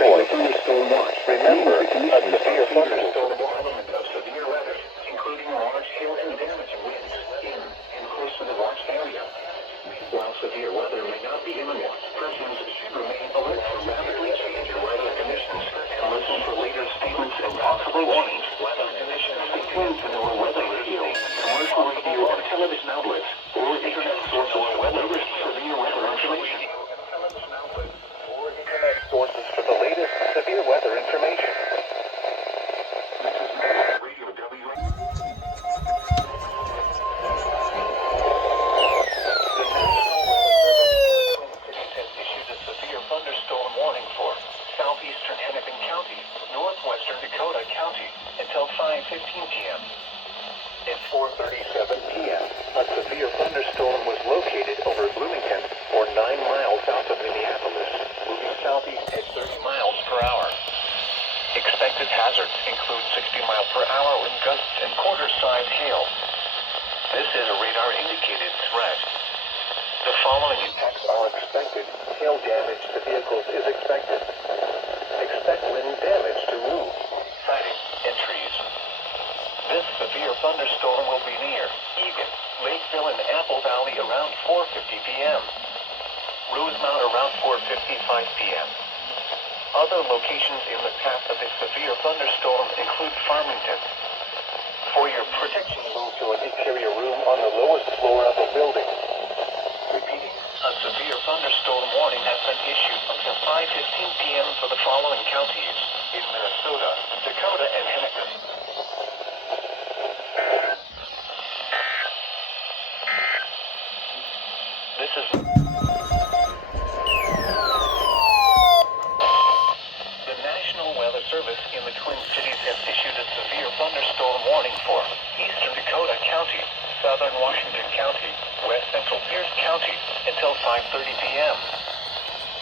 warning. Thunderstorm watch. Remember, a severe thunderstorm Element of severe weather, including large hail and damaging winds in and close to the watch area. While severe weather may not be imminent, persons should remain alert for rapidly changing weather conditions and listen for later statements and possible warnings. Weather conditions. Stay tuned to NOAA Weather Radio, commercial radio and television outlets, or internet sources for the latest severe weather information. Sources for the latest severe weather information. This is NOAA Radio WA. The National Weather Service has issued a severe thunderstorm warning for southeastern Hennepin County, northwestern Dakota County, until 5:15 p.m. At 4:37 p.m., a severe thunderstorm was located over Bloomington, or 9 miles south of Minneapolis, moving southeast at 30 miles per hour. Expected hazards include 60 mile per hour wind gusts and quarter-size hail. This is a radar-indicated threat. The following impacts are expected. Hail damage to vehicles is expected. Expect wind damage to roofs, siding, and trees. This severe thunderstorm will be near Egan, Lakeville, and Apple Valley around 4:50 p.m. Rosemount around 4:55 p.m. Other locations in the path of this severe thunderstorm include Farmington. For your protection, move to an interior room on the lowest floor of a building. Repeating, a severe thunderstorm warning has been issued until 5:15 p.m. for the following counties in Minnesota, Dakota, and Hennepin. This is the National Weather Service in the Twin Cities has issued a severe thunderstorm warning for eastern Dakota County, southern Washington County, west central Pierce County until 5:30 p.m.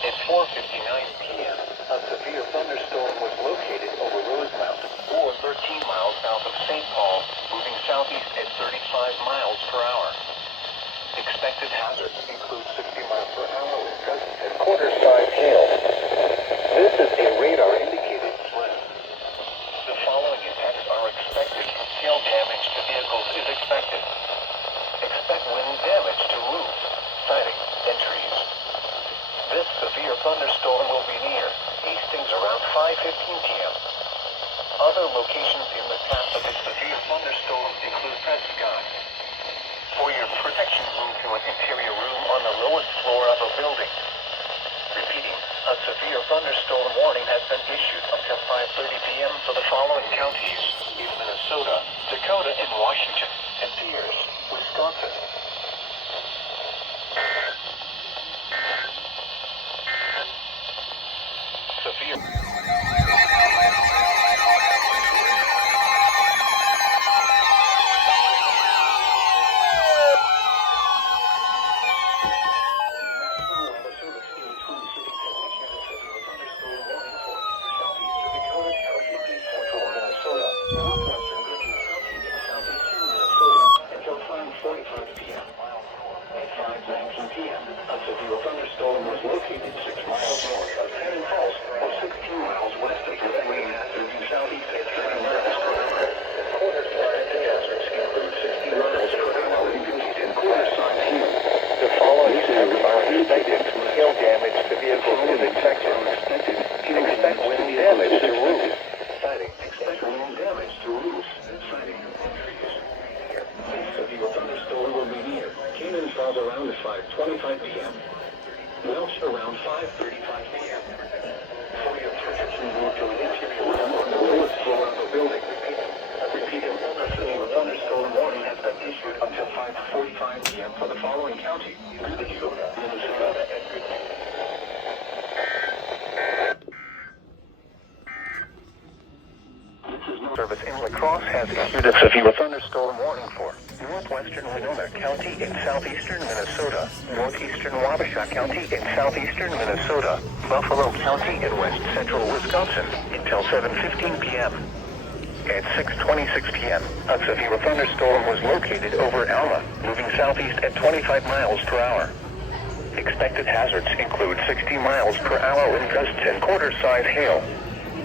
At 4:59 p.m., a severe thunderstorm was located over Rosemount, or 13 miles south of St. Paul, moving southeast at 35 miles per hour. Expected hazards include 60 miles per hour wind gusts and quarter-size hail. This is a radar-indicated threat. The following impacts are expected. Hail damage to vehicles is expected. Expect wind damage to roofs, siding, and trees. This severe thunderstorm will be near Hastings around 5:15 p.m. Other locations in the path of this severe thunderstorm include Prescott. For your protection, move to an interior room on the lowest floor of a building. Repeating, a severe thunderstorm warning has been issued until 5:30 p.m. for the following counties in Minnesota, Dakota, and Washington, and Pierce, Wisconsin. Severe. Hail damage to vehicles is expected. Expect wind damage to roofs. Siding. Expect wind damage to roofs. Siding. This severe thunderstorm will be near Canaan Falls around 5:25 p.m. Welch around 5:35 p.m. For your protection, move to an interior room on the lowest floor of a building. Repeated, a severe thunderstorm warning has been issued until 5:45 p.m. for the following county: Minnesota, and Service in La Crosse has issued a severe thunderstorm warning for northwestern Winona County in southeastern Minnesota, northeastern Wabasha County in southeastern Minnesota, Buffalo County in west central Wisconsin until 7:15 p.m. At 6:26 p.m., a severe thunderstorm was located over Alma, moving southeast at 25 miles per hour. Expected hazards include 60 miles per hour wind gusts and quarter-size hail.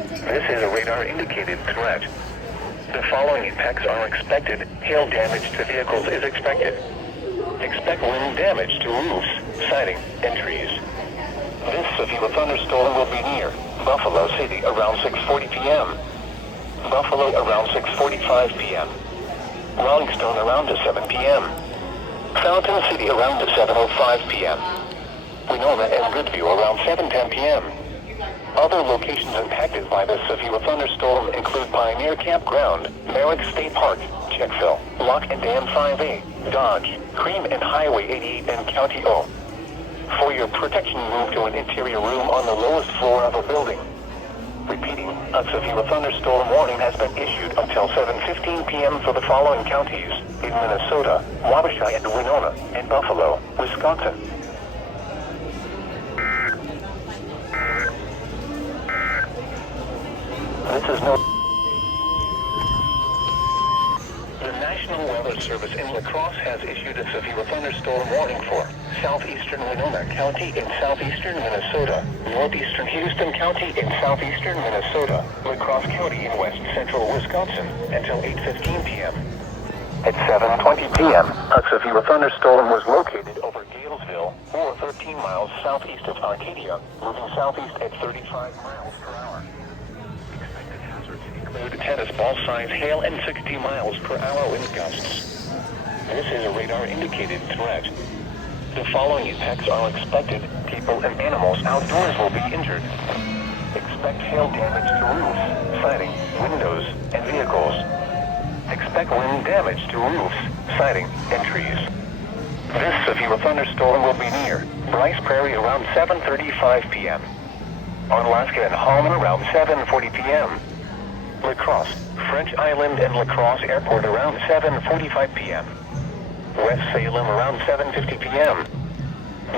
This is a radar-indicated threat. The following impacts are expected. Hail damage to vehicles is expected. Expect wind damage to roofs, siding, and trees. This severe thunderstorm will be near Buffalo City around 6:40 p.m. Buffalo around 6:45 p.m. Rollingstone around 7 p.m. Fountain City around 7:05 p.m. Winona and Goodview around 7:10 p.m. Other locations impacted by this severe thunderstorm include Pioneer Campground, Merritt State Park, Checksville, Lock and Dam 5A, Dodge, Cream and Highway 88 and County O. For your protection, move to an interior room on the lowest floor of a building. Repeating, a severe thunderstorm warning has been issued until 7:15 p.m. for the following counties in Minnesota, Wabasha and Winona, and Buffalo, Wisconsin. This is no... The National Weather Service in La Crosse has issued a severe thunderstorm warning for southeastern Winona County in southeastern Minnesota, northeastern Houston County in southeastern Minnesota, La Crosse County in west central Wisconsin until 8:15 p.m. At 7:20 p.m., a severe thunderstorm was located over Galesville, or 13 miles southeast of Arcadia, moving southeast at 35 miles per hour. Expected hazards include tennis ball-size hail and 60 miles per hour wind gusts. This is a radar-indicated threat. The following impacts are expected. People and animals outdoors will be injured. Expect hail damage to roofs, siding, windows, and vehicles. Expect wind damage to roofs, siding, and trees. This severe thunderstorm will be near Bryce Prairie around 7:35 p.m. Onalaska and Holmen around 7:40 p.m. La Crosse, French Island and La Crosse Airport around 7:45 p.m. West Salem around 7:50 p.m.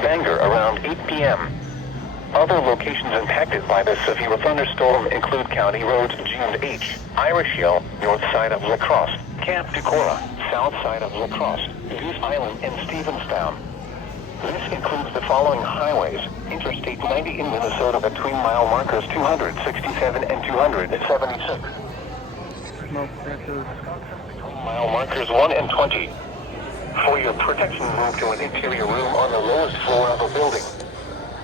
Bangor around 8 p.m. Other locations impacted by this severe thunderstorm include County Roads June H, Irish Hill, north side of La Crosse, Camp Decorah, south side of La Crosse, Goose Island, and Stevenstown. This includes the following highways: Interstate 90 in Minnesota between mile markers 267 and 276. Between mile markers 1 and 20. For your protection, move to an interior room on the lowest floor of a building.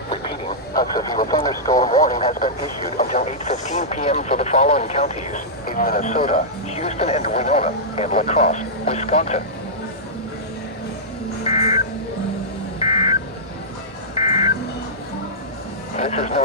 Repeating, a severe thunderstorm warning has been issued until 8:15 p.m. for the following counties in Minnesota, Houston and Winona, and La Crosse, Wisconsin. This is no